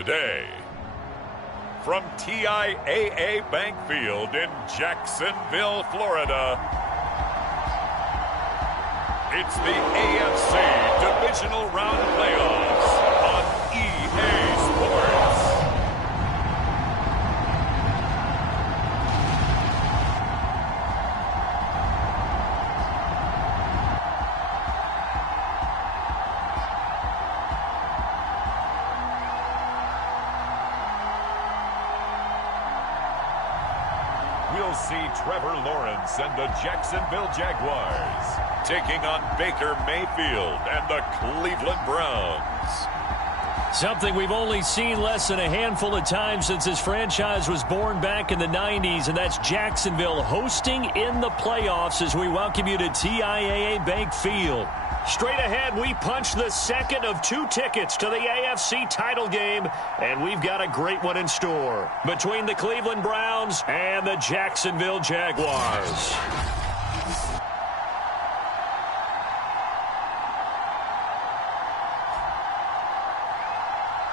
today. From TIAA Bank Field in Jacksonville, Florida, it's the AFC Divisional Round Playoffs on EA Sports. We'll see Trevor Lawrence and the Jacksonville Jaguars taking on Baker Mayfield and the Cleveland Browns. Something we've only seen less than a handful of times since this franchise was born back in the 90s, and that's Jacksonville hosting in the playoffs as we welcome you to TIAA Bank Field. Straight ahead, we punch the second of 2 tickets to the AFC title game, and we've got a great one in store between the Cleveland Browns and the Jacksonville Jaguars.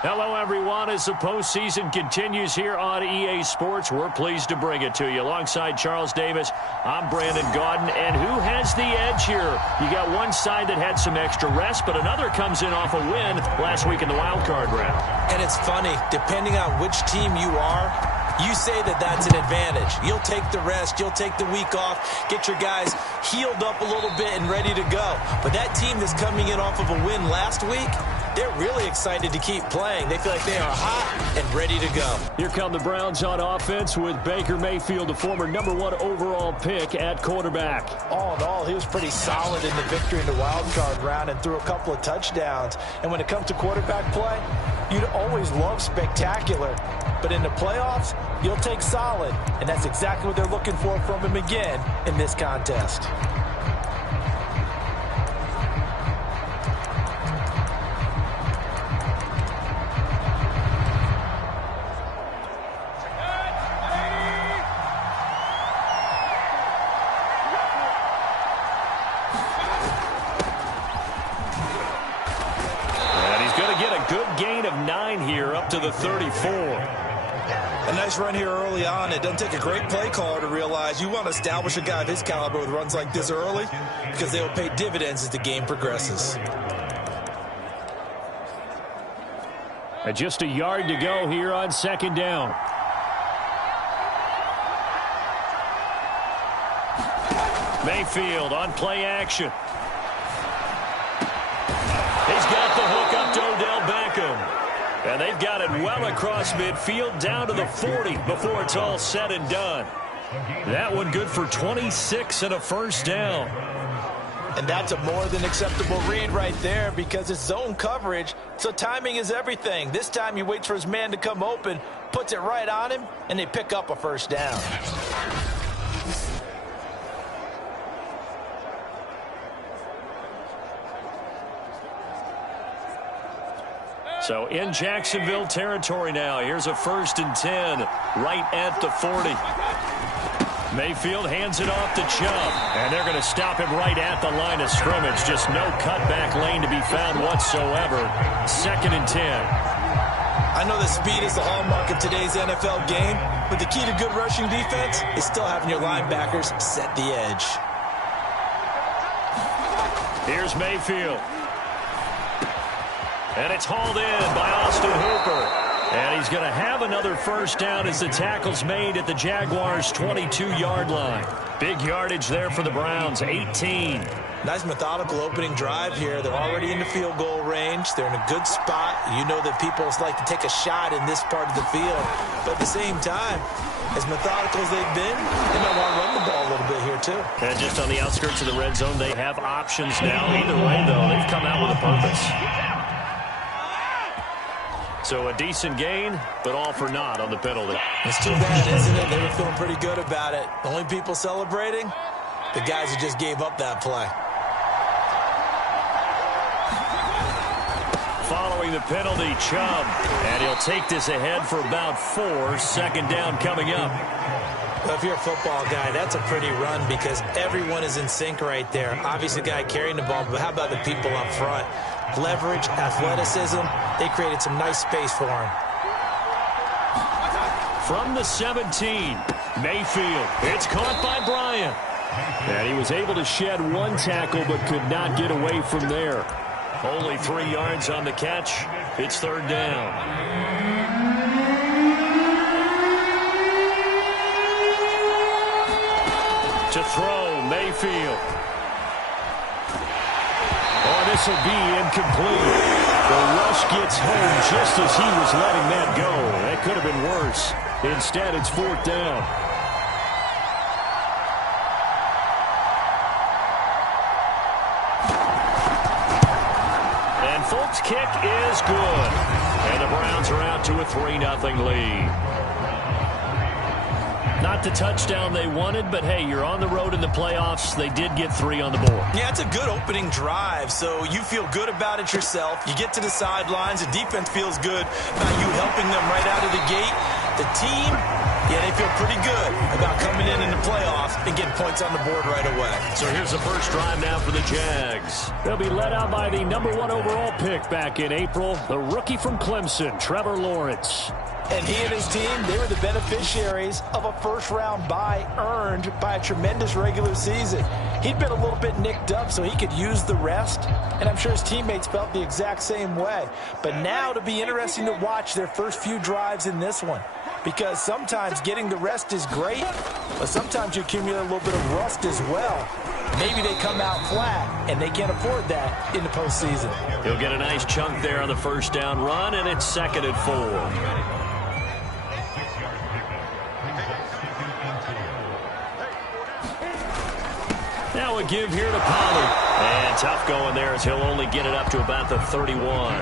Hello, everyone. As the postseason continues here on EA Sports, we're pleased to bring it to you. Alongside Charles Davis, I'm Brandon Gaudin. And who has the edge here? You got one side that had some extra rest, but another comes in off a win last week in the wild card round. And it's funny, depending on which team you are, you say that that's an advantage. You'll take the rest, you'll take the week off, get your guys healed up a little bit and ready to go. But that team that's coming in off of a win last week, they're really excited to keep playing. They feel like they are hot and ready to go. Here come the Browns on offense with Baker Mayfield, the former #1 overall pick at quarterback. All in all, he was pretty solid in the victory in the wild card round and threw a couple of touchdowns. And when it comes to quarterback play, you'd always love spectacular. But in the playoffs, you'll take solid. And that's exactly what they're looking for from him again in this contest. To the 34. A nice run here early on. It doesn't take a great play caller to realize you want to establish a guy of his caliber with runs like this early because they will pay dividends as the game progresses. And just a yard to go here on second down. Mayfield on play action. He's got the hook up to Odell Beckham. And they've got it well across midfield down to the 40 before it's all said and done. That one good for 26 and a first down. And that's a more than acceptable read right there because it's zone coverage, so timing is everything. This time he waits for his man to come open, puts it right on him, and they pick up a first down. So in Jacksonville territory now. Here's a 1st and 10 right at the 40. Mayfield hands it off to Chubb. And they're going to stop him right at the line of scrimmage. Just no cutback lane to be found whatsoever. 2nd and 10. I know that speed is the hallmark of today's NFL game, but the key to good rushing defense is still having your linebackers set the edge. Here's Mayfield. And it's hauled in by Austin Hooper. And he's going to have another first down as the tackle's made at the Jaguars' 22-yard line. Big yardage there for the Browns, 18. Nice methodical opening drive here. They're already in the field goal range. They're in a good spot. You know that people like to take a shot in this part of the field. But at the same time, as methodical as they've been, they might want to run the ball a little bit here too. And just on the outskirts of the red zone, they have options now. Either way, though, they've come out with a purpose. So a decent gain, but all for naught on the penalty. It's too bad, isn't it? They were feeling pretty good about it. The only people celebrating, the guys who just gave up that play. Following the penalty, Chubb. And he'll take this ahead for about 4. Second down coming up. Well, if you're a football guy, that's a pretty run because everyone is in sync right there. Obviously, the guy carrying the ball, but how about the people up front? Leverage, athleticism, they created some nice space for him. from the 17. Mayfield, it's caught by Bryant. And he was able to shed one tackle but could not get away from there. Only 3 yards on the catch. It's third down. To throw, Mayfield. Oh, this will be incomplete. The rush gets home just as he was letting that go. That could have been worse. Instead, it's fourth down. And Folks' kick is good. And the Browns are out to a 3-0 lead. Not the touchdown they wanted, but hey, you're on the road in the playoffs. They did get 3 on the board. Yeah, it's a good opening drive, so you feel good about it yourself. You get to the sidelines. The defense feels good about you helping them right out of the gate. The team, yeah, they feel pretty good about coming in the playoffs and getting points on the board right away. So here's the first drive now for the Jags. They'll be led out by the #1 overall pick back in April, the rookie from Clemson, Trevor Lawrence. And he and his team, they were the beneficiaries of a first-round bye earned by a tremendous regular season. He'd been a little bit nicked up so he could use the rest, and I'm sure his teammates felt the exact same way. But now it'll be interesting to watch their first few drives in this one, because sometimes getting the rest is great, but sometimes you accumulate a little bit of rust as well. Maybe they come out flat, and they can't afford that in the postseason. He'll get a nice chunk there on the first down run, and it's 2nd and 4. Now a give here to Pollard. And tough going there as he'll only get it up to about the 31.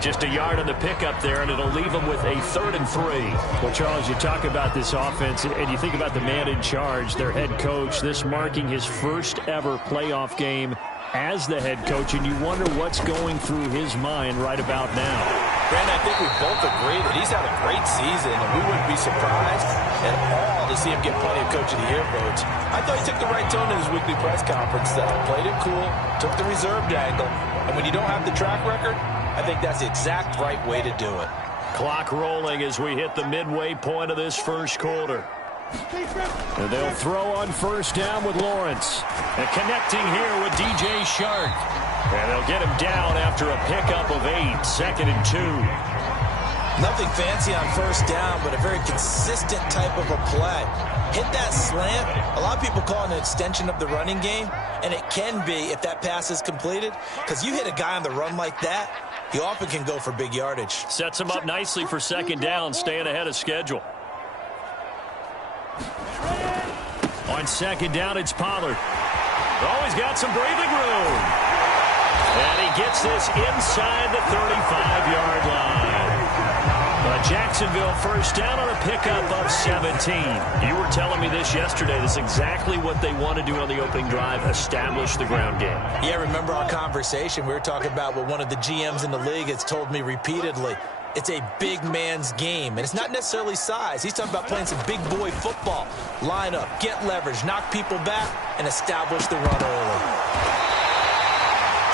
Just a yard on the pickup there, and it'll leave him with a 3rd and 3. Well, Charles, you talk about this offense, and you think about the man in charge, their head coach, this marking his first ever playoff game as the head coach, and you wonder what's going through his mind right about now. Brandon, I think we both agree that he's had a great season, and we wouldn't be surprised at all to see him get plenty of Coach of the Year votes. I thought he took the right tone in his weekly press conference, though. Played it cool, took the reserved angle, and when you don't have the track record, I think that's the exact right way to do it. Clock rolling as we hit the midway point of this first quarter. And they'll throw on first down with Lawrence. And connecting here with DJ Shark. And they'll get him down after a pickup of 8, 2nd and 2. Nothing fancy on first down, but a very consistent type of a play. Hit that slant. A lot of people call it an extension of the running game, and it can be if that pass is completed, because you hit a guy on the run like that, he often can go for big yardage. Sets him up nicely for 2nd down, staying ahead of schedule. On 2nd down, it's Pollard. Oh, he's got some breathing room. And he gets this inside the 35-yard line. But Jacksonville first down on a pickup of 17. You were telling me this yesterday. This is exactly what they want to do on the opening drive, establish the ground game. Yeah, remember our conversation? We were talking about what one of the GMs in the league has told me repeatedly. It's a big man's game, and it's not necessarily size. He's talking about playing some big boy football. Line up, get leverage, knock people back, and establish the run early.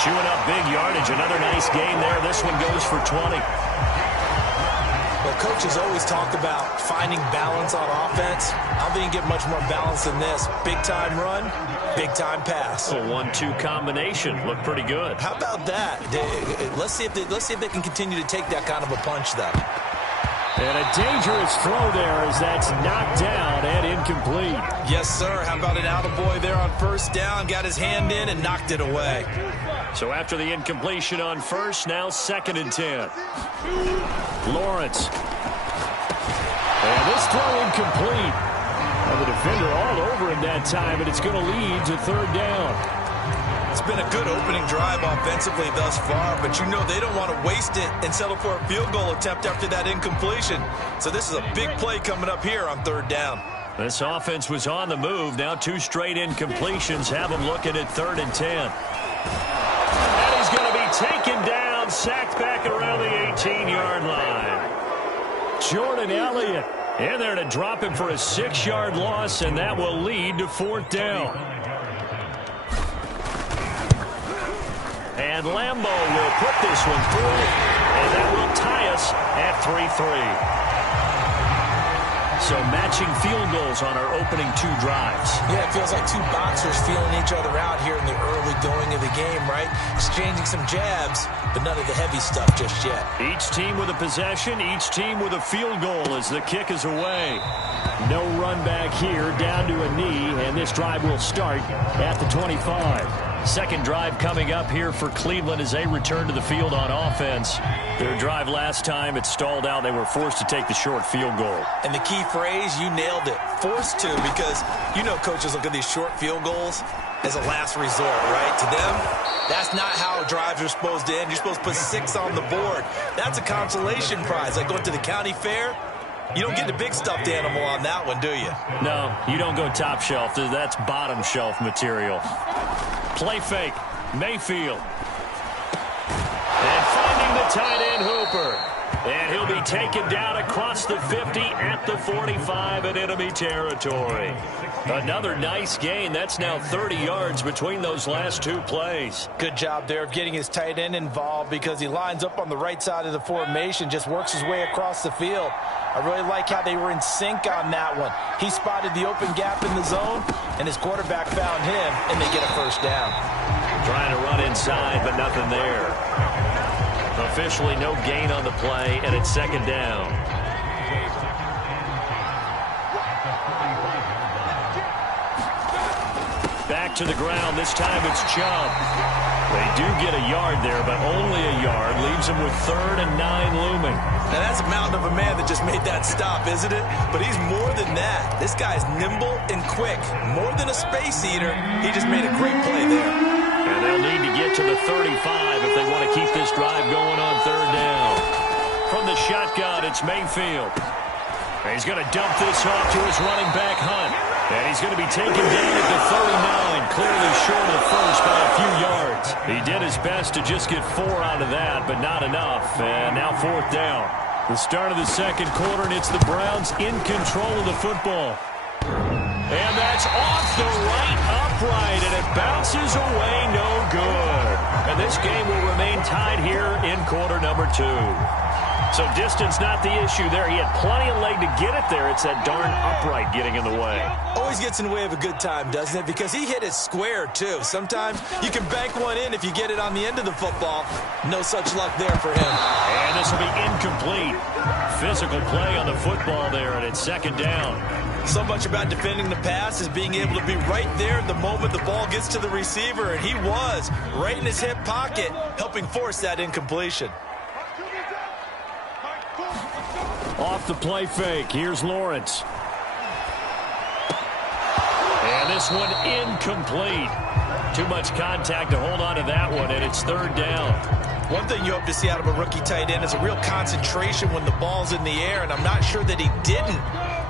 Chewing up big yardage. Another nice gain there. This one goes for 20. Well, coaches always talk about finding balance on offense. I don't think you get much more balance than this. Big-time run, big-time pass. A 1-2 combination. Looked pretty good. How about that? Let's see if they can continue to take that kind of a punch, though. And a dangerous throw there as that's knocked down and incomplete. Yes, sir. How about an attaboy there on first down? Got his hand in and knocked it away. So after the incompletion on first, now 2nd and 10. Lawrence. And this throw incomplete. And the defender all over him that time, and it's going to lead to 3rd down. It's been a good opening drive offensively thus far, but you know they don't want to waste it and settle for a field goal attempt after that incompletion. So this is a big play coming up here on 3rd down. This offense was on the move. Now 2 straight incompletions have them looking at 3rd and 10. And he's going to be taken down, sacked back around the 18-yard line. Jordan Elliott in there to drop him for a 6-yard loss, and that will lead to 4th down. And Lambo will put this one through, and that will tie us at 3-3. So matching field goals on our opening 2 drives. Yeah, it feels like 2 boxers feeling each other out here in the early going of the game, right? Exchanging some jabs, but none of the heavy stuff just yet. Each team with a possession, each team with a field goal as the kick is away. No run back here, down to a knee, and this drive will start at the 25. Second drive coming up here for Cleveland as they return to the field on offense. Their drive last time, it stalled out. They were forced to take the short field goal. And the key phrase, you nailed it, forced to, because you know coaches look at these short field goals as a last resort, right? To them, that's not how drives are supposed to end. You're supposed to put 6 on the board. That's a consolation prize, like going to the county fair. You don't get the big stuffed animal on that one, do you? No, you don't go top shelf. That's bottom shelf material. Play fake. Mayfield. And finding the tight end Hooper. And he'll be taken down across the 50 at the 45 in enemy territory. Another nice gain. That's now 30 yards between those last 2 plays. Good job there of getting his tight end involved because he lines up on the right side of the formation, just works his way across the field. I really like how they were in sync on that one. He spotted the open gap in the zone, and his quarterback found him, and they get a first down. Trying to run inside, but nothing there. Officially no gain on the play, and it's second down. Back to the ground. This time it's Chubb. They do get a yard there, but only a yard. Leaves them with 3rd and 9 looming. Now, that's a mountain of a man that just made that stop, isn't it? But he's more than that. This guy's nimble and quick. More than a space eater, he just made a great play there. And they'll need to get to the 35 if they want to keep this drive going on 3rd down. From the shotgun, it's Mayfield. He's going to dump this off to his running back, Hunt. And he's going to be taken down at the 39, clearly short of the first by a few yards. He did his best to just get 4 out of that, but not enough. And now 4th down. The start of the second quarter, and it's the Browns in control of the football. And that's off the right upright, and it bounces away, no good. And this game will remain tied here in quarter number 2. So distance not the issue there. He had plenty of leg to get it there. It's that darn upright getting in the way. Always gets in the way of a good time, doesn't it? Because he hit it square, too. Sometimes you can bank one in if you get it on the end of the football. No such luck there for him. And this will be incomplete. Physical play on the football there, and it's second down. So much about defending the pass is being able to be right there at the moment the ball gets to the receiver, and he was right in his hip pocket, helping force that incompletion. Off the play fake, here's Lawrence. And this one incomplete. Too much contact to hold on to that one, and it's 3rd down. One thing you hope to see out of a rookie tight end is a real concentration when the ball's in the air, and I'm not sure that he didn't,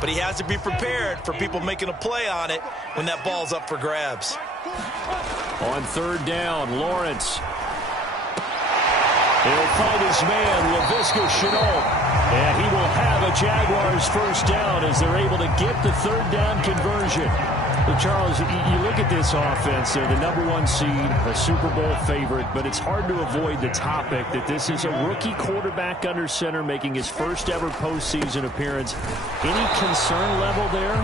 but he has to be prepared for people making a play on it when that ball's up for grabs. On 3rd down, Lawrence. He'll find his man, Laviska Shenault. And he will have a Jaguars first down as they're able to get the 3rd down conversion. Well, Charles, you look at this offense. They're the #1 seed, a Super Bowl favorite, but it's hard to avoid the topic that this is a rookie quarterback under center making his first ever postseason appearance. Any concern level there?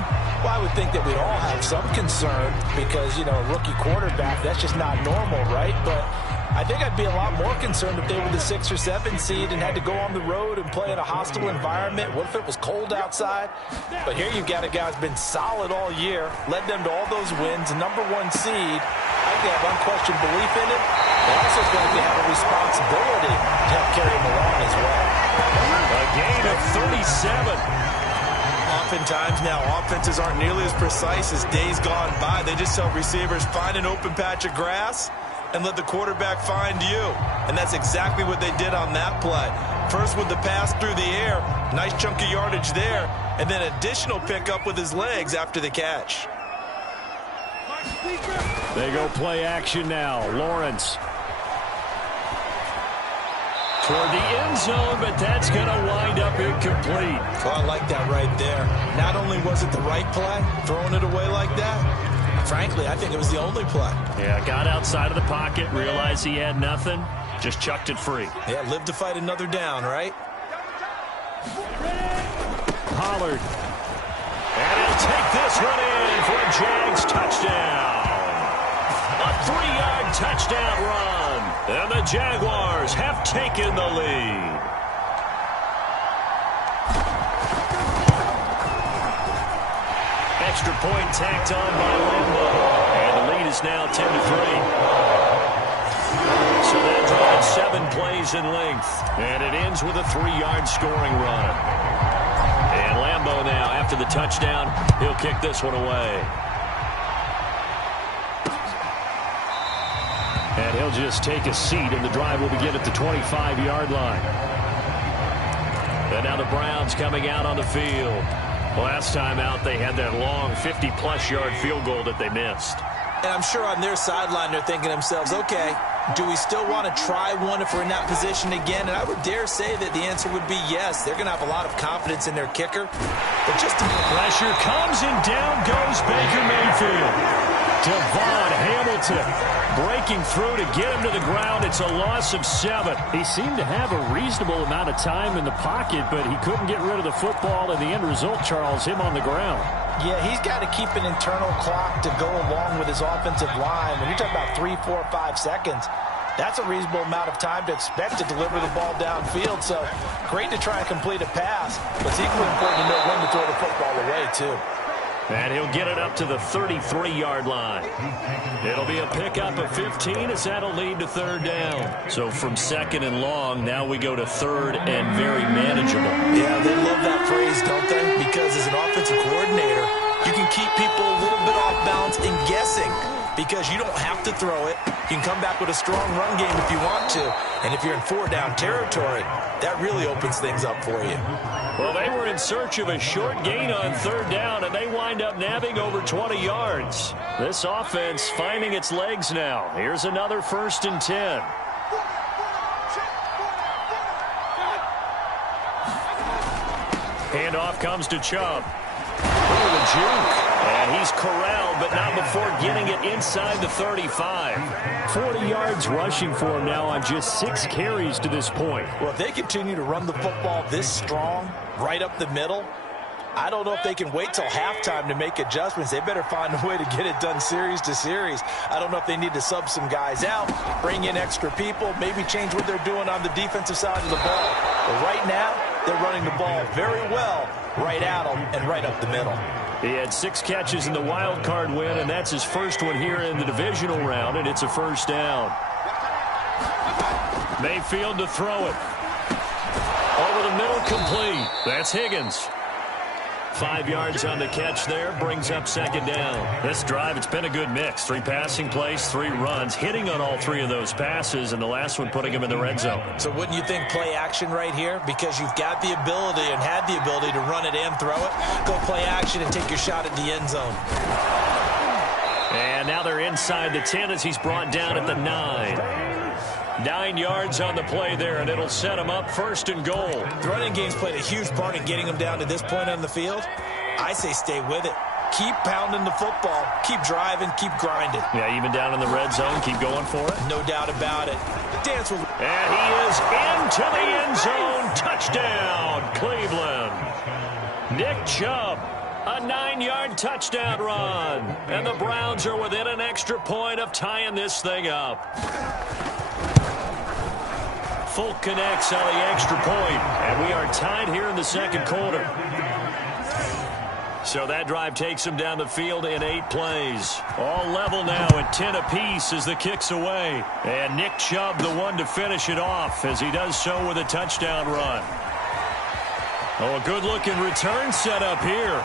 Well, I would think that we'd all have some concern because, you know, a rookie quarterback, that's just not normal, right? But I think I'd be a lot more concerned if they were the 6 or 7 seed and had to go on the road and play in a hostile environment. What if it was cold outside? But here you've got a guy who's been solid all year, led them to all those wins, #1 seed. I think they have unquestioned belief in him. They also feel like they have a responsibility to help carry him along as well. A gain of 37. Oftentimes now, offenses aren't nearly as precise as days gone by. They just tell receivers, find an open patch of grass and let the quarterback find you. And that's exactly what they did on that play. First with the pass through the air, nice chunk of yardage there, and then additional pickup with his legs after the catch. They go play action now. Lawrence. Toward the end zone, but that's going to wind up incomplete. Oh, I like that right there. Not only was it the right play, throwing it away like that, frankly, I think it was the only play. Yeah, got outside of the pocket, realized he had nothing, just chucked it free. Yeah, live to fight another down, right? Pollard. take this one in for a Jags touchdown. A 3-yard touchdown run. And the Jaguars have taken the lead. Extra point tacked on by Lambeau. And the lead is now 10-3. So that drive 7 plays in length. And it ends with a 3-yard scoring run. And Lambeau now, after the touchdown, he'll kick this one away. And he'll just take a seat, and the drive will begin at the 25-yard line. And now the Browns coming out on the field. Last time out, they had that long 50-plus yard field goal that they missed. And I'm sure on their sideline they're thinking to themselves, okay, do we still want to try one if we're in that position again? And I would dare say that the answer would be yes. They're going to have a lot of confidence in their kicker. But just to pressure comes, and down goes Baker Mayfield. Devon Hamilton breaking through to get him to the ground. It's a loss of 7. He seemed to have a reasonable amount of time in the pocket, but he couldn't get rid of the football, and the end result, Charles, him on the ground. Yeah, he's got to keep an internal clock to go along with his offensive line. When you're talking about 3, 4, 5 seconds, that's a reasonable amount of time to expect to deliver the ball downfield. So great to try and complete a pass, but it's equally important to know when to throw the football away, too. And he'll get it up to the 33-yard line. It'll be a pickup of 15 as that'll lead to 3rd down. So from 2nd and long, now we go to 3rd and very manageable. Yeah, they love that phrase, don't they? Because as an offensive coordinator, you can keep people a little bit off balance and guessing because you don't have to throw it. You can come back with a strong run game if you want to. And if you're in 4-down territory, that really opens things up for you. Well, they were in search of a short gain on 3rd down, and they wind up nabbing over 20 yards. This offense finding its legs now. Here's another 1st and 10. Handoff comes to Chubb. Ooh, the juke. And he's corralled, but not before getting it inside the 35. 40 yards rushing for him now on just 6 carries to this point. Well, if they continue to run the football this strong, right up the middle, I don't know if they can wait till halftime to make adjustments. They better find a way to get it done series to series. I don't know if they need to sub some guys out, bring in extra people, maybe change what they're doing on the defensive side of the ball. But right now, they're running the ball very well right at them and right up the middle. He had 6 catches in the wild card win, and that's his first one here in the divisional round, and it's a 1st down. Mayfield to throw it. Over the middle, complete. That's Higgins. 5 yards on the catch there, brings up 2nd down. This drive, it's been a good mix. 3 passing plays, 3 runs, hitting on all 3 of those passes, and the last one putting him in the red zone. So wouldn't you think play action right here? Because you've got the ability and had the ability to run it and throw it. Go play action and take your shot at the end zone. And now they're inside the 10 as he's brought down at the 9. 9 yards on the play there, and it'll set him up 1st and goal. The running game's played a huge part in getting him down to this point on the field. I say stay with it. Keep pounding the football. Keep driving. Keep grinding. Yeah, even down in the red zone, keep going for it. No doubt about it. Dance with. And he is into the end zone. Touchdown, Cleveland. Nick Chubb. A 9-yard touchdown run. And the Browns are within an extra point of tying this thing up. Folk connects on the extra point, and we are tied here in the 2nd quarter. So that drive takes him down the field in 8 plays. All level now at 10 apiece as the kick's away. And Nick Chubb the one to finish it off as he does so with a touchdown run. Oh, a good-looking return set up here.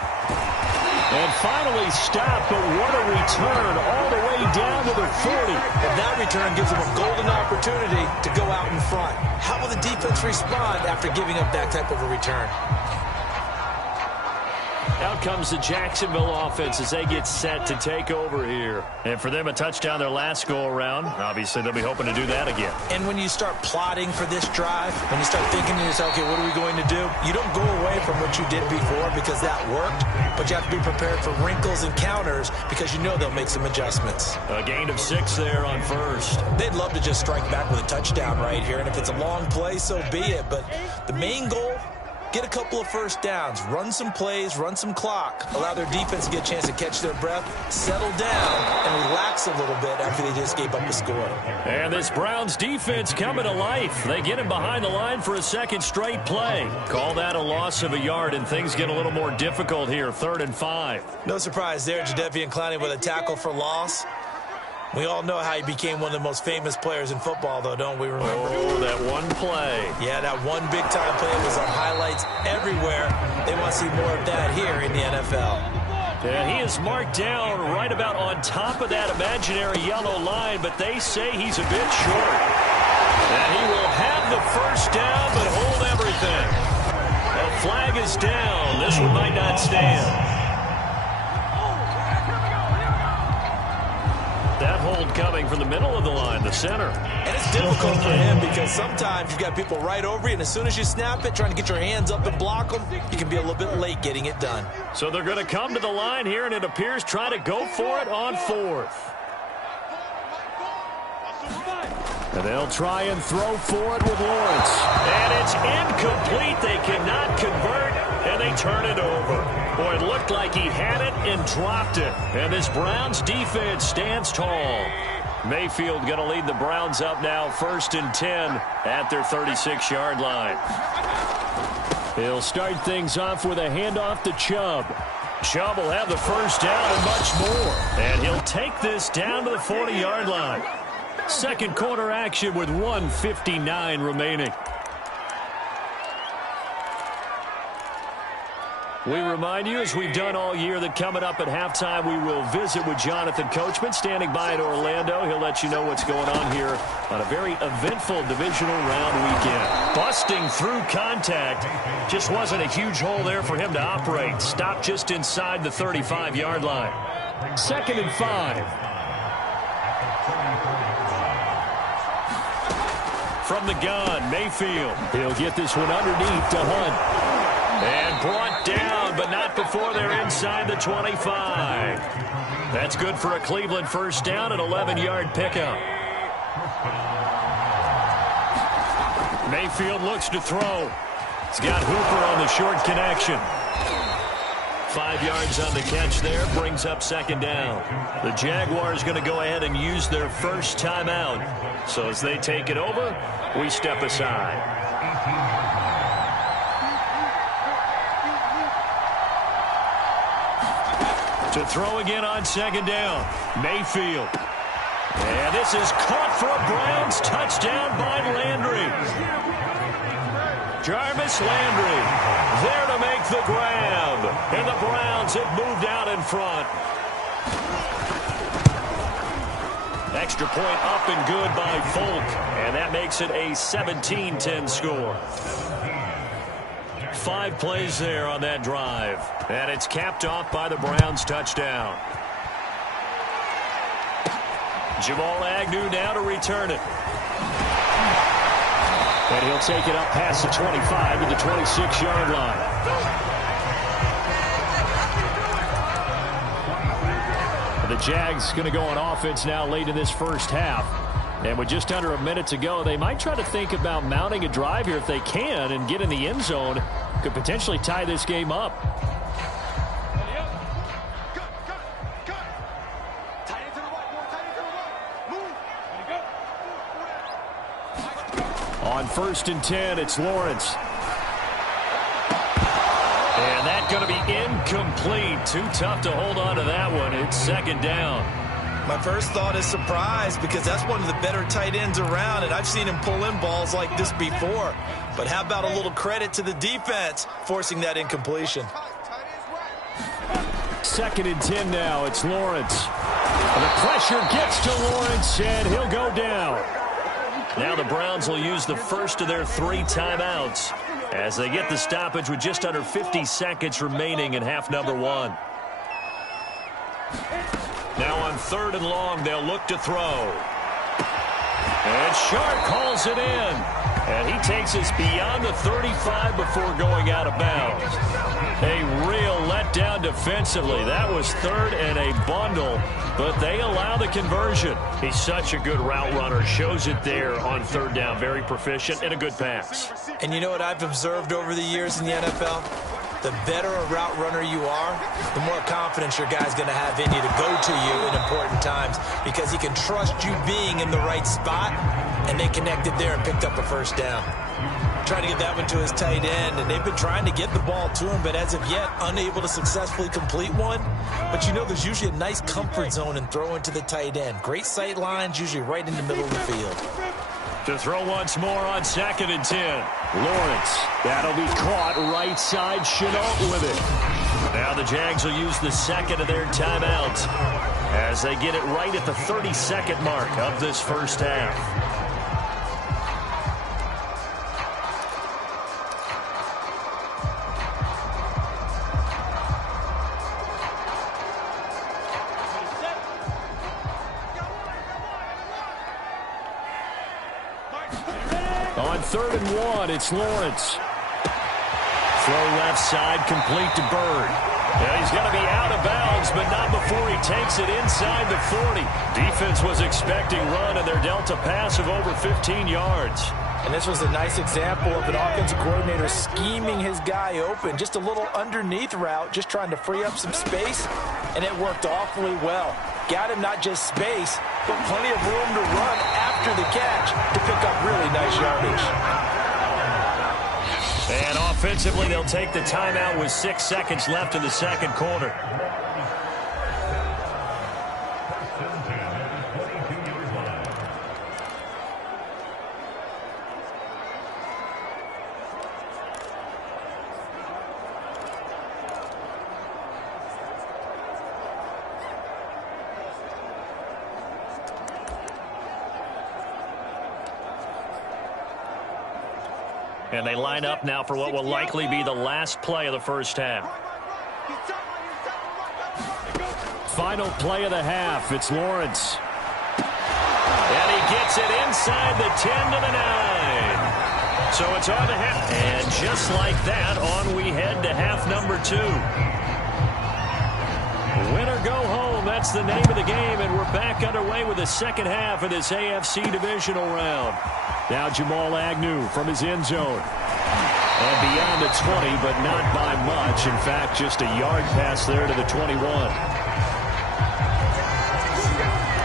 And finally stopped, but what a return all the way down to the 40. And that return gives them a golden opportunity to go out in front. How will the defense respond after giving up that type of a return? Out comes the Jacksonville offense as they get set to take over here. And for them, a touchdown their last go-around. Obviously, they'll be hoping to do that again. And when you start plotting for this drive, when you start thinking to yourself, okay, what are we going to do? You don't go away from what you did before because that worked, but you have to be prepared for wrinkles and counters because you know they'll make some adjustments. A gain of 6 there on 1st. They'd love to just strike back with a touchdown right here, and if it's a long play, so be it. But the main goal get a couple of first downs, run some plays, run some clock, allow their defense to get a chance to catch their breath, settle down, and relax a little bit after they just gave up a score. And this Browns defense coming to life. They get him behind the line for a second straight play. Call that a loss of a yard, and things get a little more difficult here, 3rd and 5. No surprise there, Jadeveon Clowney with a tackle for loss. We all know how he became one of the most famous players in football, though, don't we remember? Oh, that one play. Yeah, that one big-time play was on highlights everywhere. They want to see more of that here in the NFL. And he is marked down right about on top of that imaginary yellow line, but they say he's a bit short. And he will have the first down, but hold everything. A flag is down. This one might not stand. That hold coming from the middle of the line, the center. And it's difficult for him because sometimes you've got people right over you, and as soon as you snap it, trying to get your hands up and block them, you can be a little bit late getting it done. So they're going to come to the line here, and it appears try to go for it on 4th. And they'll try and throw for it with Lawrence. And it's incomplete. They cannot convert, and they turn it over. Boy, it looked like he had it and dropped it. And this Browns defense stands tall. Mayfield going to lead the Browns up now, 1st and 10 at their 36-yard line. He'll start things off with a handoff to Chubb. Chubb will have the first down and much more. And he'll take this down to the 40-yard line. Second quarter action with 1:59 remaining. We remind you, as we've done all year, that coming up at halftime, we will visit with Jonathan Coachman, standing by in Orlando. He'll let you know what's going on here on a very eventful divisional round weekend. Busting through contact. Just wasn't a huge hole there for him to operate. Stopped just inside the 35-yard line. 2nd and 5. From the gun, Mayfield. He'll get this one underneath to Hunt. And brought down, but not before they're inside the 25. That's good for a Cleveland first down, an 11-yard pickup. Mayfield looks to throw. He's got Hooper on the short connection. 5 yards on the catch there, brings up 2nd down. The Jaguars going to go ahead and use their first timeout. So as they take it over, we step aside. To throw again on 2nd down, Mayfield. And this is caught for a Browns touchdown by Landry. Jarvis Landry there to make the grab. And the Browns have moved out in front. Extra point up and good by Folk. And that makes it a 17-10 score. 5 plays there on that drive. And it's capped off by the Browns touchdown. Jamal Agnew now to return it. And he'll take it up past the 25 to the 26-yard line. The Jags going to go on offense now late in this first half. And with just under a minute to go, they might try to think about mounting a drive here if they can and get in the end zone. Could potentially tie this game up. On 1st and 10, it's Lawrence. And that's going to be incomplete. Too tough to hold on to that one. It's 2nd down. My first thought is surprise because that's one of the better tight ends around, and I've seen him pull in balls like this before. But how about a little credit to the defense forcing that incompletion? 2nd and 10 now. It's Lawrence. And the pressure gets to Lawrence, and he'll go down. Now the Browns will use the first of their 3 timeouts as they get the stoppage with just under 50 seconds remaining in half number 1. Now on 3rd and long, they'll look to throw. And Sharp calls it in. And he takes us beyond the 35 before going out of bounds. A real letdown defensively. That was 3rd and a bundle. but they allow the conversion. He's such a good route runner. Shows it there on third down. Very proficient and a good pass. And you know what I've observed over the years in the NFL? The better a route runner you are, the more confidence your guy's going to have in you to go to you in important times because he can trust you being in the right spot, and they connected there and picked up a first down. Trying to get that one to his tight end, and they've been trying to get the ball to him, but as of yet, unable to successfully complete one. But you know there's usually a nice comfort zone in throwing to the tight end. Great sight lines, usually right in the middle of the field. To throw once more on 2nd and 10. Lawrence. That'll be caught right side. Chenault with it. Now the Jags will use the second of their timeouts as they get it right at the 30-second mark of this first half. On 3rd and 1, it's Lawrence. Throw left side, complete to Bird. Yeah, he's going to be out of bounds, but not before he takes it inside the 40. Defense was expecting run, and they're dealt a pass of over 15 yards. And this was a nice example of an offensive coordinator scheming his guy open. Just a little underneath route, just trying to free up some space, and it worked awfully well. Got him not just space, but plenty of room to run after the catch to pick up really nice yardage. And offensively, they'll take the timeout with 6 seconds left in the second quarter. And they line up now for what will likely be the last play of the first half. Final play of the half. It's Lawrence. And he gets it inside the 10 to the 9. So it's on the half. And just like that, on we head to half number 2. Win or go home, that's the name of the game. And we're back underway with the second half of this AFC divisional round. Now Jamal Agnew from his end zone. And beyond the 20, but not by much. In fact, just a yard pass there to the 21.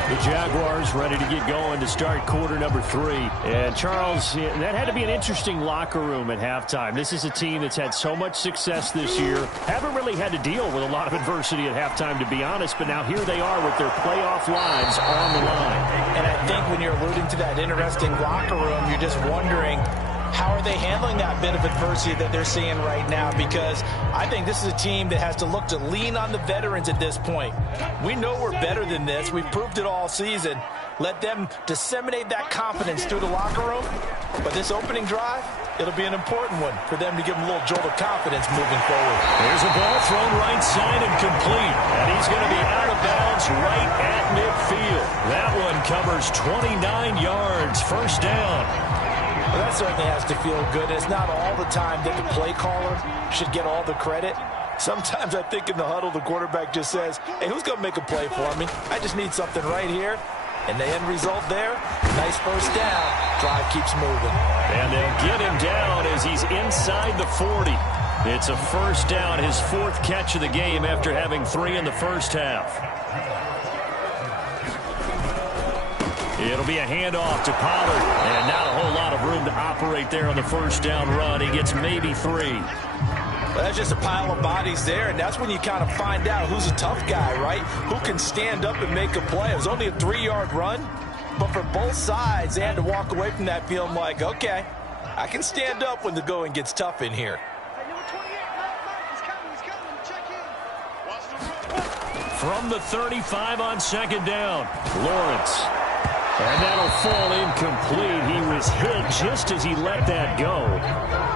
The Jaguars ready to get going to start quarter number 3. And Charles, that had to be an interesting locker room at halftime. This is a team that's had so much success this year. Haven't really had to deal with a lot of adversity at halftime, to be honest. But now here they are with their playoff lives on the line. And I think when you're alluding to that interesting locker room, you're just wondering, how are they handling that bit of adversity that they're seeing right now? Because I think this is a team that has to look to lean on the veterans at this point. We know we're better than this. We've proved it all season. Let them disseminate that confidence through the locker room. But this opening drive, it'll be an important one for them to give them a little jolt of confidence moving forward. There's a ball thrown right side and complete. And he's going to be out of bounds right at midfield. That one covers 29 yards. First down. Well, that certainly has to feel good. It's not all the time that the play caller should get all the credit. Sometimes I think in the huddle, the quarterback just says, hey, who's going to make a play for me? I just need something right here. And the end result there, nice first down. Drive keeps moving. And they'll get him down as he's inside the 40. It's a first down, his 4th catch of the game after having 3 in the first half. It'll be a handoff to Pollard, and not a whole lot of room to operate there on the first down run. He gets maybe 3. Well, that's just a pile of bodies there, and that's when you kind of find out who's a tough guy, right? Who can stand up and make a play. It was only a 3-yard run, but for both sides, they had to walk away from that feeling like, okay, I can stand up when the going gets tough in here. From the 35 on second down, Lawrence. And that'll fall incomplete. He was hit just as he let that go.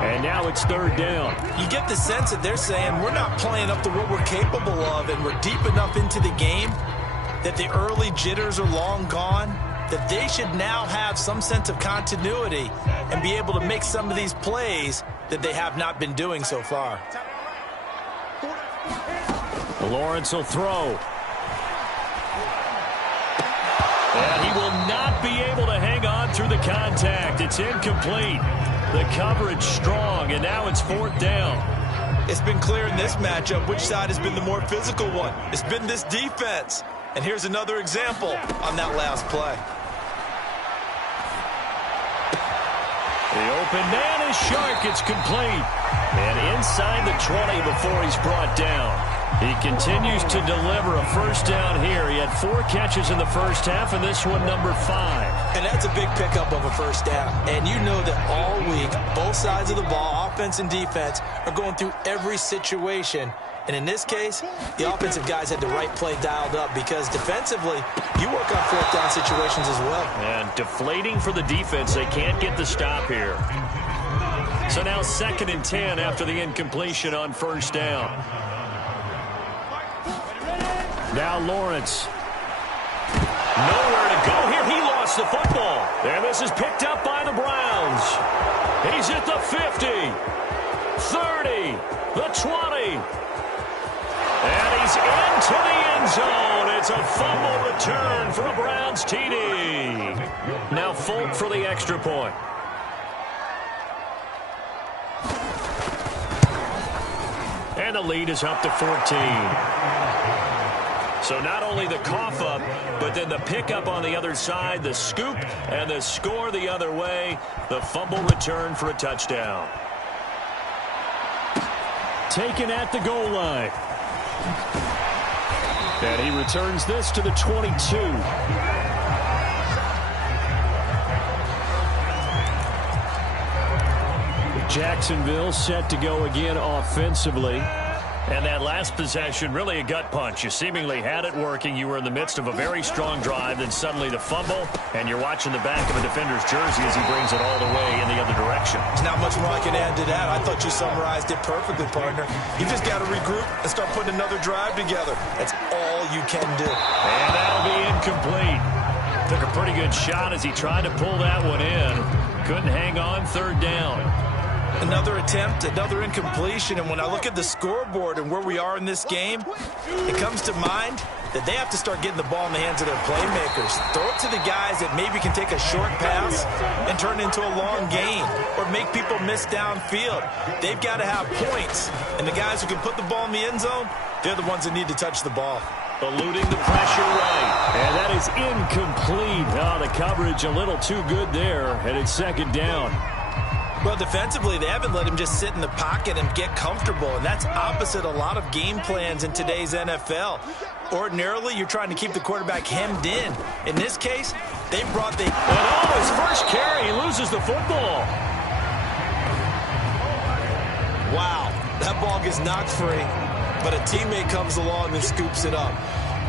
And now it's third down. You get the sense that they're saying we're not playing up to what we're capable of, and we're deep enough into the game that the early jitters are long gone, that they should now have some sense of continuity and be able to make some of these plays that they have not been doing so far. contact. It's incomplete. The coverage strong, and now it's 4th down. It's been clear in this matchup which side has been the more physical one. It's been this defense. And here's another example on that last play. The open man is Shark. It's complete. And inside the 20 before he's brought down. He continues to deliver a first down here. He had 4 catches in the first half, and this one number 5. And that's a big pickup of a first down. And you know that all week, both sides of the ball, offense and defense, are going through every situation. And in this case, the offensive guys had the right play dialed up because defensively, you work on 4th down situations as well. And deflating for the defense. They can't get the stop here. So now 2nd and 10 after the incompletion on first down. Now Lawrence. Nowhere to go here. He lost the football. And this is picked up by the Browns. He's at the 50, 30, the 20. And he's into the end zone. It's a fumble return for a Browns TD. Now Folk for the extra point. And the lead is up to 14. So not only the cough up, but then the pickup on the other side, the scoop, and the score the other way. The fumble return for a touchdown. Taken at the goal line. And he returns this to the 22. Jacksonville set to go again offensively. And that last possession, really a gut punch. You seemingly had it working. You were in the midst of a very strong drive, then suddenly the fumble, and you're watching the back of a defender's jersey as he brings it all the way in the other direction. There's not much more I can add to that. I thought you summarized it perfectly, partner. You just got to regroup and start putting another drive together. That's all you can do. And that'll be incomplete. Took a pretty good shot as he tried to pull that one in. Couldn't hang on, 3rd down. Another attempt, another incompletion, and when I look at the scoreboard and where we are in this game, it comes to mind that they have to start getting the ball in the hands of their playmakers. Throw it to the guys that maybe can take a short pass and turn it into a long gain or make people miss downfield. They've got to have points, and the guys who can put the ball in the end zone, they're the ones that need to touch the ball. Eluding the pressure right. And that is incomplete. Oh, the coverage a little too good there, and it's 2nd down. Well, defensively, they haven't let him just sit in the pocket and get comfortable, and that's opposite a lot of game plans in today's NFL. Ordinarily, you're trying to keep the quarterback hemmed in. In this case, they brought the... Oh, his first carry, he loses the football. Wow, that ball gets knocked free, but a teammate comes along and scoops it up.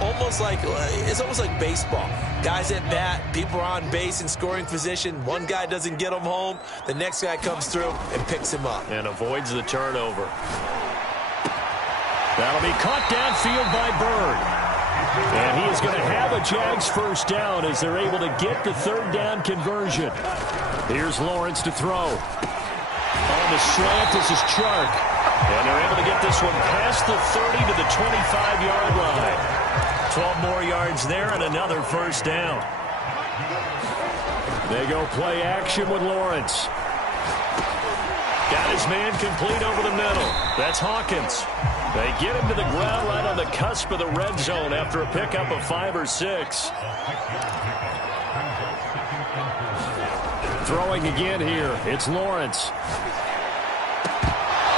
It's almost like baseball. Guys at bat, people are on base in scoring position. One guy doesn't get him home. The next guy comes through and picks him up. And avoids the turnover. That'll be caught downfield by Bird. And he is going to have a Jags first down as they're able to get the 3rd down conversion. Here's Lawrence to throw. On the slant, this is Chark. And they're able to get this one past the 30 to the 25-yard line. 12 more yards there and another first down. They go play action with Lawrence. Got his man complete over the middle. That's Hawkins. They get him to the ground right on the cusp of the red zone after a pickup of 5 or 6. Throwing again here. It's Lawrence.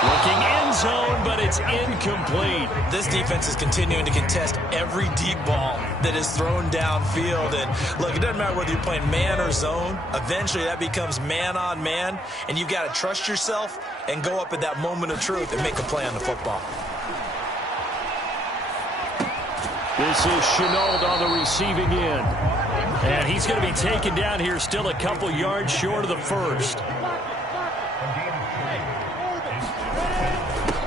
Looking end zone, but it's incomplete. This defense is continuing to contest every deep ball that is thrown downfield. And look, it doesn't matter whether you're playing man or zone. Eventually, that becomes man on man. And you've got to trust yourself and go up at that moment of truth and make a play on the football. This is Chenault on the receiving end. And he's going to be taken down here still a couple yards short of the first.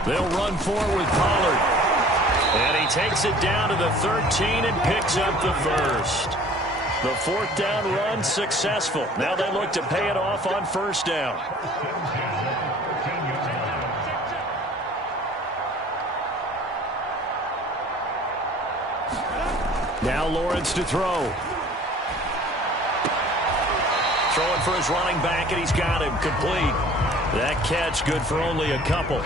They'll run forward with Pollard. And he takes it down to the 13 and picks up the first. The 4th down run successful. Now they look to pay it off on first down. Now Lawrence to throw. Throwing for his running back, and he's got him complete. That catch good for only a couple.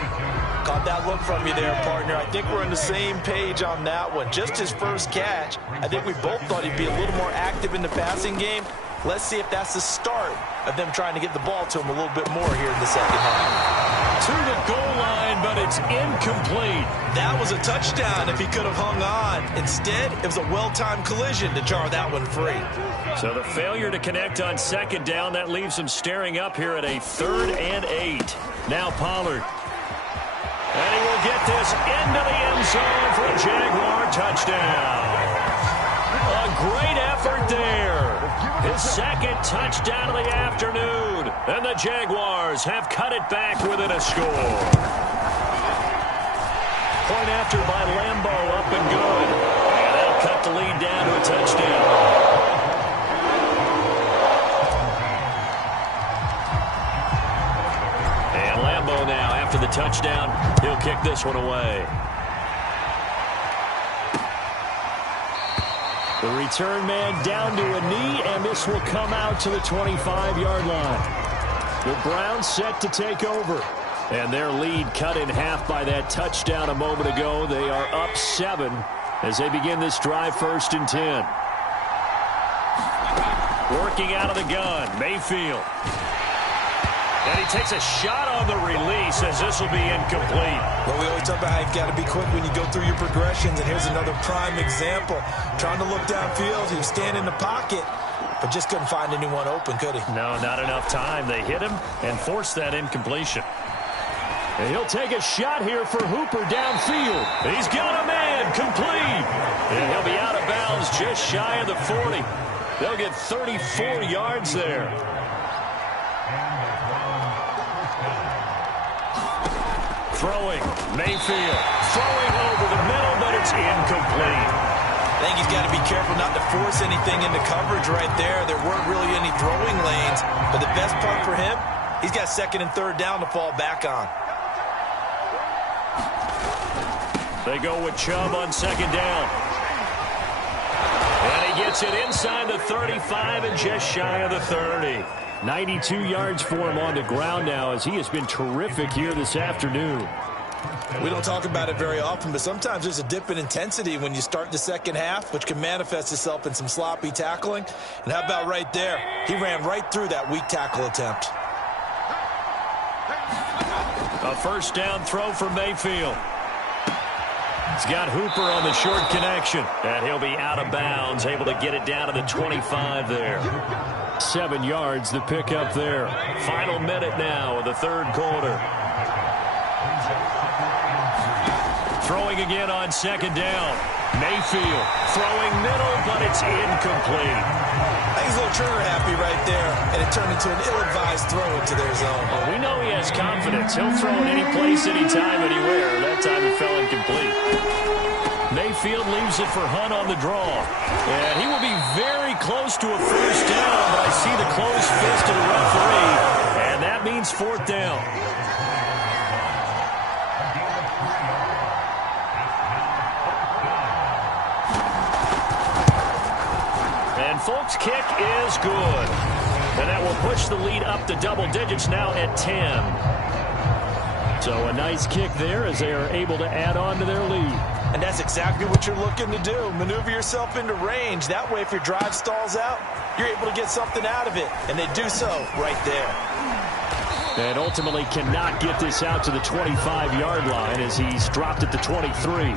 Caught that look from you there, partner. I think we're on the same page on that one. Just his first catch. I think we both thought he'd be a little more active in the passing game. Let's see if that's the start of them trying to get the ball to him a little bit more here in the second half. To the goal line, but it's incomplete. That was a touchdown if he could have hung on. Instead, it was a well-timed collision to jar that one free. So the failure to connect on second down, that leaves him staring up here at a 3rd and 8. Now Pollard. And he will get this into the end zone for a Jaguar touchdown. A great effort there. His second touchdown of the afternoon. And the Jaguars have cut it back within a score. Point after by Lambo, up and good. And they'll cut the lead down to a touchdown. Now, after the touchdown, he'll kick this one away. The return man down to a knee, and this will come out to the 25-yard line. The Browns set to take over. And their lead cut in half by that touchdown a moment ago. They are up 7 as they begin this drive 1st and 10. Working out of the gun, Mayfield. And he takes a shot on the release as this will be incomplete. Well, we always talk about how you've got to be quick when you go through your progressions, and here's another prime example. Trying to look downfield, he was standing in the pocket, but just couldn't find anyone open, could he? No, not enough time. They hit him and forced that incompletion. And he'll take a shot here for Hooper downfield. He's got a man complete. And he'll be out of bounds just shy of the 40. They'll get 34 yards there. Throwing, Mayfield, throwing over the middle, but it's incomplete. I think he's got to be careful not to force anything into coverage right there. There weren't really any throwing lanes, but the best part for him, he's got 2nd and 3rd down to fall back on. They go with Chubb on 2nd down. And he gets it inside the 35 and just shy of the 30. 92 yards for him on the ground now as he has been terrific here this afternoon. We don't talk about it very often, but sometimes there's a dip in intensity when you start the second half, which can manifest itself in some sloppy tackling. And how about right there? He ran right through that weak tackle attempt. A 1st down throw for Mayfield. He's got Hooper on the short connection, and he'll be out of bounds, able to get it down to the 25 there. 7 yards, the pickup there. Final minute now of the 3rd quarter. Throwing again on 2nd down. Mayfield throwing middle, but it's incomplete. I think he's a little trigger happy right there, and it turned into an ill-advised throw into their zone. Well, we know he has confidence. He'll throw it any place, anytime, anywhere. That time it fell incomplete. Mayfield leaves it for Hunt on the draw. And he will be very close to a 1st down, but I see the closed fist of the referee, and that means 4th down. And folks, kick is good. And that will push the lead up to double digits now at 10. So a nice kick there as they are able to add on to their lead. And that's exactly what you're looking to do. Maneuver yourself into range. That way, if your drive stalls out, you're able to get something out of it. And they do so right there. And ultimately cannot get this out to the 25-yard line as he's dropped at the 23.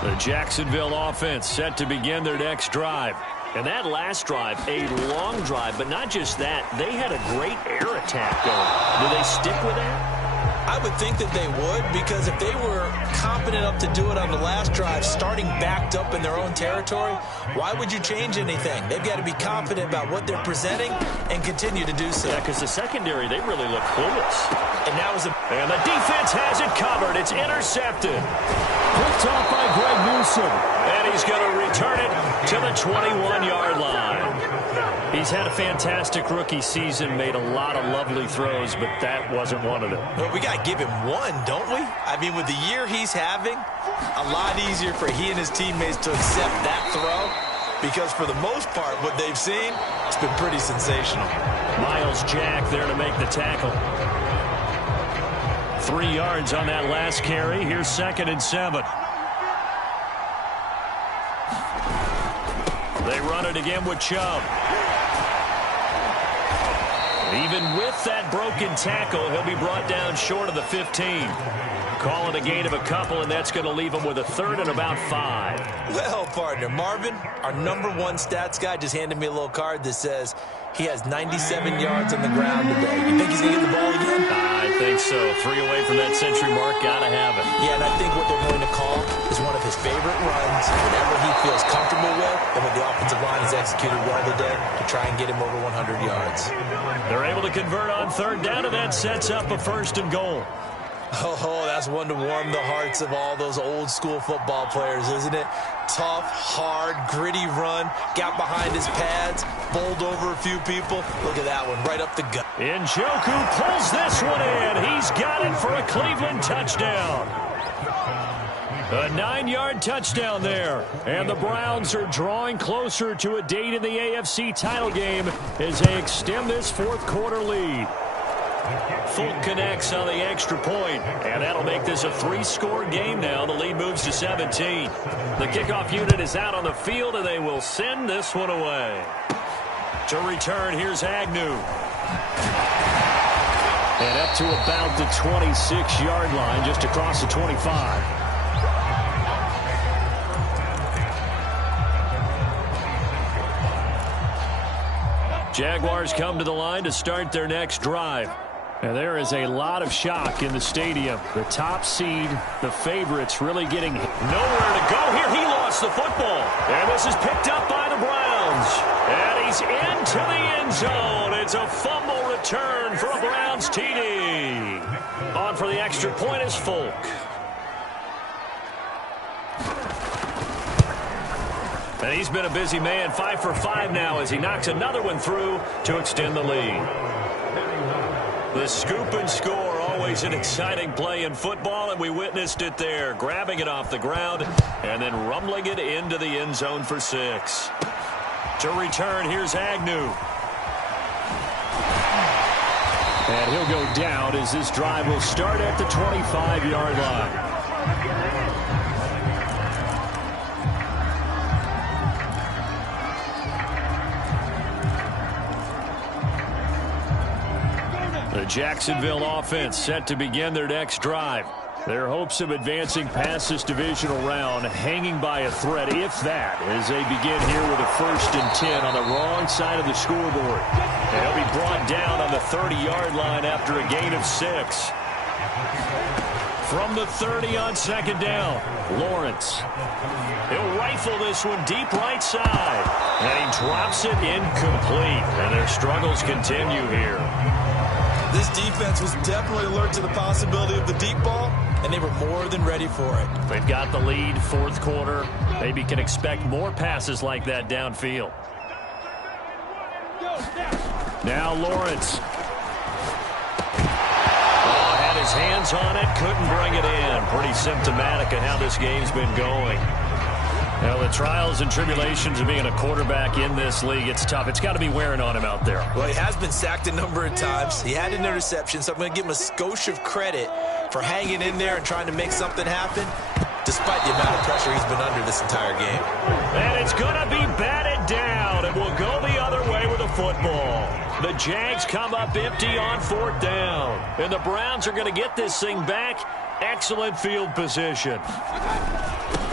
The Jacksonville offense set to begin their next drive. And that last drive, a long drive, but not just that. They had a great air attack going. Do they stick with that? I would think that they would, because if they were competent enough to do it on the last drive, starting backed up in their own territory, why would you change anything? They've got to be confident about what they're presenting and continue to do so. Yeah, because the secondary, they really look clueless. And that was And the defense has it covered. It's intercepted. Picked off by Greg Newsome. And he's going to return it to the 21-yard line. He's had a fantastic rookie season, made a lot of lovely throws, but that wasn't one of them. Well, we got to give him one, don't we? I mean, with the year he's having, a lot easier for he and his teammates to accept that throw, because for the most part, what they've seen, it's been pretty sensational. Miles Jack there to make the tackle. 3 yards on that last carry. Here's 2nd and 7. They run it again with Chubb. Even with that broken tackle, he'll be brought down short of the 15. Call it a gain of a couple, and that's going to leave him with a 3rd and about 5. Well, partner, Marvin, our #1 stats guy, just handed me a little card that says he has 97 yards on the ground today. You think he's going to get the ball again? I think so. 3 away from that century mark. Got to have it. Yeah, and I think what they're going to call is one of his favorite runs, whatever he feels comfortable with, and what the offensive line has executed well today to try and get him over 100 yards. They're able to convert on 3rd down, and that sets up a 1st and goal. Oh, that's one to warm the hearts of all those old-school football players, isn't it? Tough, hard, gritty run, got behind his pads, bowled over a few people. Look at that one, right up the gut. Njoku pulls this one in. He's got it for a Cleveland touchdown. A 9-yard touchdown there. And the Browns are drawing closer to a date in the AFC title game as they extend this 4th quarter lead. Fulk connects on the extra point, and that'll make this a 3-score game now. The lead moves to 17. The kickoff unit is out on the field, and they will send this one away. To return, here's Agnew. And up to about the 26-yard line, just across the 25. Jaguars come to the line to start their next drive. And there is a lot of shock in the stadium. The top seed, the favorites, really getting nowhere to go here. He lost the football. And this is picked up by the Browns. And he's into the end zone. It's a fumble return for a Browns TD. On for the extra point is Fulk. And he's been a busy man. 5 for 5 now as he knocks another one through to extend the lead. The scoop and score, always an exciting play in football, and we witnessed it there. Grabbing it off the ground and then rumbling it into the end zone for 6. To return, here's Agnew. And he'll go down as this drive will start at the 25-yard line. The Jacksonville offense set to begin their next drive. Their hopes of advancing past this divisional round hanging by a thread, if that, as they begin here with a 1st and 10 on the wrong side of the scoreboard. And he'll be brought down on the 30-yard line after a gain of 6. From the 30 on 2nd down, Lawrence. He'll rifle this one deep right side. And he drops it incomplete. And their struggles continue here. This defense was definitely alert to the possibility of the deep ball, and they were more than ready for it. They've got the lead, 4th quarter. Maybe can expect more passes like that downfield. Now Lawrence. Oh, had his hands on it, couldn't bring it in. Pretty symptomatic of how this game's been going. Well, the trials and tribulations of being a quarterback in this league, it's tough. It's got to be wearing on him out there. Well, he has been sacked a number of times. He had an interception, so I'm going to give him a skosh of credit for hanging in there and trying to make something happen, despite the amount of pressure he's been under this entire game. And it's going to be batted down, and we'll go the other way with the football. The Jags come up empty on 4th down, and the Browns are going to get this thing back. Excellent field position.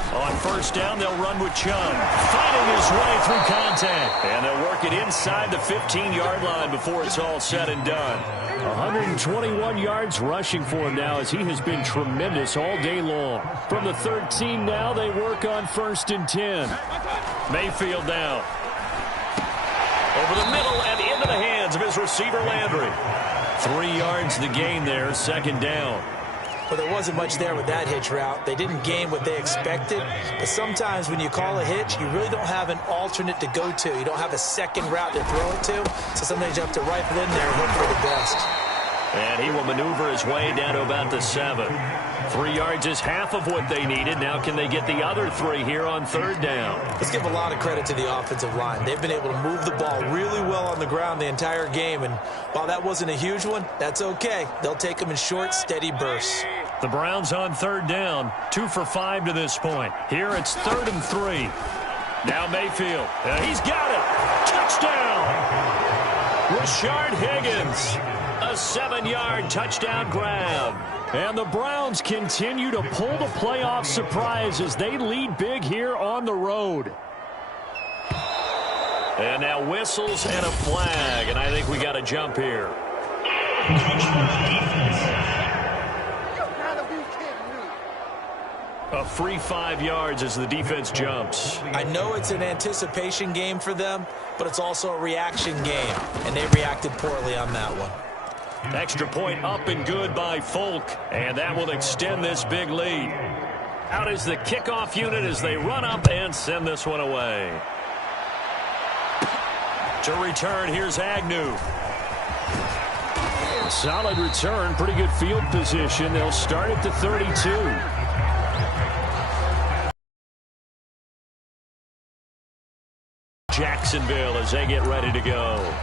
On 1st down, they'll run with Chung, fighting his way through contact. And they'll work it inside the 15-yard line before it's all said and done. 121 yards rushing for him now as he has been tremendous all day long. From the 13 now, they work on 1st and 10. Mayfield down. Over the middle and into the hands of his receiver, Landry. 3 yards the gain there, 2nd down. Well, there wasn't much there with that hitch route. They didn't gain what they expected. But sometimes when you call a hitch, you really don't have an alternate to go to. You don't have a second route to throw it to. So sometimes you have to rifle in there and hope for the best. And he will maneuver his way down to about the 7. 3 yards is half of what they needed. Now can they get the other 3 here on 3rd down? Let's give a lot of credit to the offensive line. They've been able to move the ball really well on the ground the entire game. And while that wasn't a huge one, that's okay. They'll take them in short, steady bursts. The Browns on 3rd down. 2 for 5 to this point. Here it's 3rd and 3. Now Mayfield. He's got it. Touchdown. Rashard Higgins. A 7-yard touchdown grab. And the Browns continue to pull the playoff surprise as they lead big here on the road. And now whistles and a flag, and I think we got to jump here. A free 5 yards as the defense jumps. I know it's an anticipation game for them, but it's also a reaction game, and they reacted poorly on that one. Extra point up and good by Folk, and that will extend this big lead. Out is the kickoff unit as they run up and send this one away. To return, here's Agnew. Solid return, pretty good field position. They'll start at the 32. Jacksonville as they get ready to go.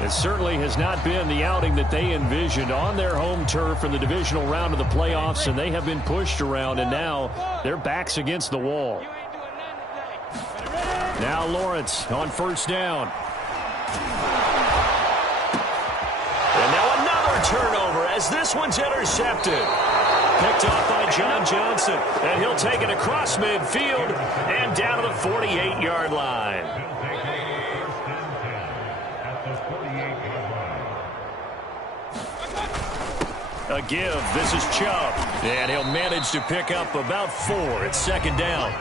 It certainly has not been the outing that they envisioned on their home turf in the divisional round of the playoffs, and they have been pushed around, and now their backs against the wall. Now Lawrence on 1st down. And now another turnover as this one's intercepted. Picked off by John Johnson, and he'll take it across midfield and down to the 48-yard line. A give. This is Chubb. And he'll manage to pick up about 4. It's 2nd down.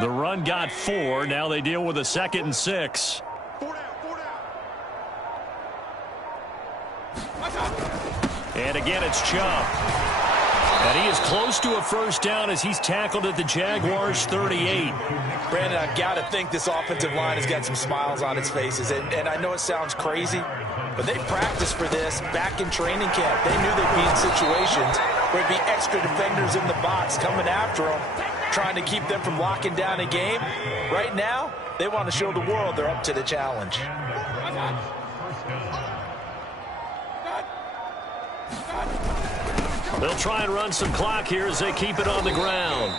The run got 4. Now they deal with a 2nd and 6. And again, it's Chubb. And he is close to a 1st down as he's tackled at the Jaguars' 38. Brandon, I've got to think this offensive line has got some smiles on its faces. And I know it sounds crazy, but they practiced for this back in training camp. They knew they'd be in situations where there'd be extra defenders in the box coming after them, trying to keep them from locking down a game. Right now, they want to show the world they're up to the challenge. They'll try and run some clock here as they keep it on the ground.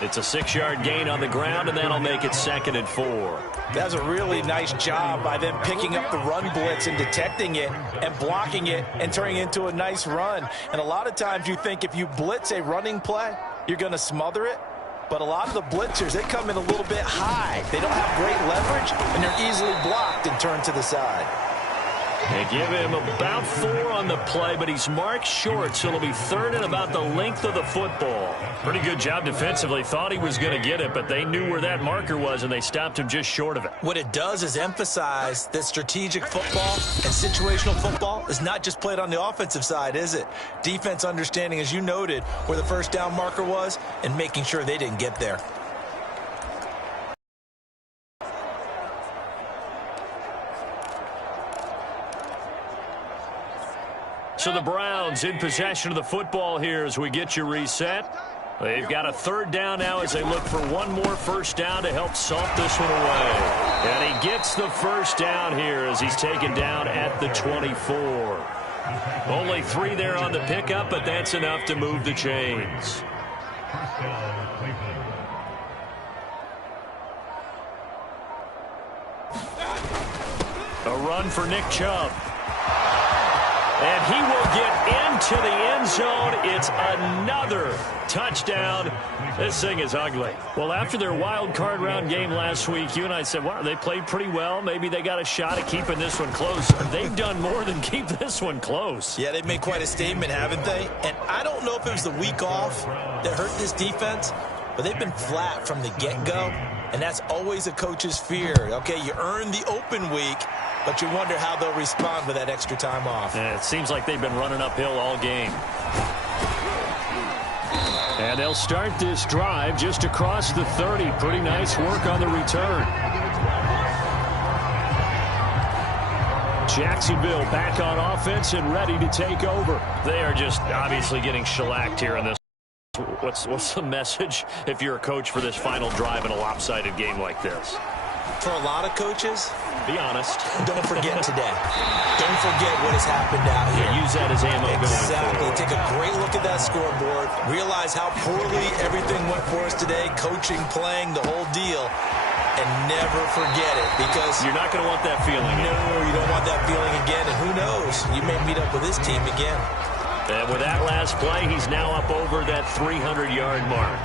It's a 6-yard gain on the ground, and that'll make it 2nd and 4. That's a really nice job by them picking up the run blitz and detecting it and blocking it and turning it into a nice run. And a lot of times you think if you blitz a running play, you're going to smother it. But a lot of the blitzers, they come in a little bit high. They don't have great leverage, and they're easily blocked and turned to the side. They give him about 4 on the play, but he's marked short, so it'll be 3rd and about the length of the football. Pretty good job defensively. Thought he was going to get it, but they knew where that marker was, and they stopped him just short of it. What it does is emphasize that strategic football and situational football is not just played on the offensive side, is it? Defense understanding, as you noted, where the 1st down marker was and making sure they didn't get there. So the Browns in possession of the football here as we get you reset. They've got a 3rd down now as they look for one more 1st down to help salt this one away. And he gets the 1st down here as he's taken down at the 24. Only 3 there on the pickup, but that's enough to move the chains. A run for Nick Chubb. And he will get into the end zone. It's another touchdown. This thing is ugly. Well, after their wild card round game last week, you and I said, wow, they played pretty well. Maybe they got a shot at keeping this one close. They've done more than keep this one close. Yeah, they've made quite a statement, haven't they? And I don't know if it was the week off that hurt this defense, but they've been flat from the get-go. And that's always a coach's fear. Okay, you earn the open week, but you wonder how they'll respond with that extra time off. Yeah, it seems like they've been running uphill all game. And they'll start this drive just across the 30. Pretty nice work on the return. Jacksonville back on offense and ready to take over. They are just obviously getting shellacked here in this. What's the message if you're a coach for this final drive in a lopsided game like this? For a lot of coaches, be honest. Don't forget today. Don't forget what has happened out here. Yeah, use that as ammo going forward. Exactly. Take a great look at that scoreboard. Realize how poorly everything went for us today. Coaching, playing, the whole deal. And never forget it, because you're not going to want that feeling. No, you don't want that feeling again. And who knows? You may meet up with this team again. And with that last play, he's now up over that 300-yard mark.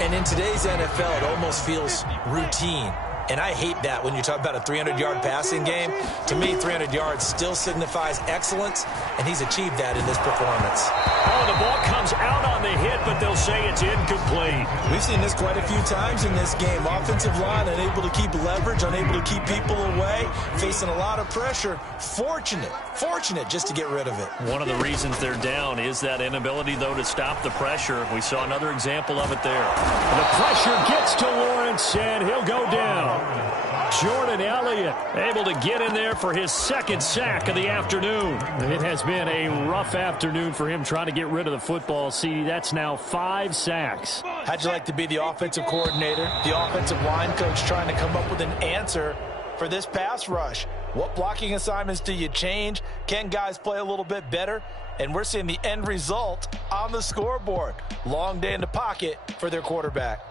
And in today's NFL, it almost feels routine. And I hate that when you talk about a 300-yard passing game. To me, 300 yards still signifies excellence, and he's achieved that in this performance. Oh, the ball comes out on the hit, but they'll say it's incomplete. We've seen this quite a few times in this game. Offensive line unable to keep leverage, unable to keep people away, facing a lot of pressure. Fortunate just to get rid of it. One of the reasons they're down is that inability, though, to stop the pressure. We saw another example of it there. The pressure gets to Lawrence, and he'll go down. Jordan Elliott able to get in there for his second sack of the afternoon. It has been a rough afternoon for him trying to get rid of the football. See, that's now 5 sacks. How'd you like to be the offensive coordinator, the offensive line coach, trying to come up with an answer for this pass rush? What blocking assignments do you change? Can guys play a little bit better? And we're seeing the end result on the scoreboard. Long day in the pocket for their quarterback.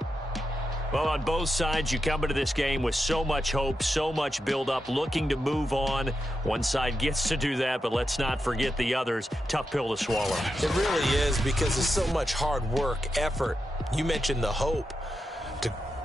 Well, on both sides, you come into this game with so much hope, so much build-up, looking to move on. One side gets to do that, but let's not forget the others. Tough pill to swallow. It really is, because there's so much hard work, effort. You mentioned the hope.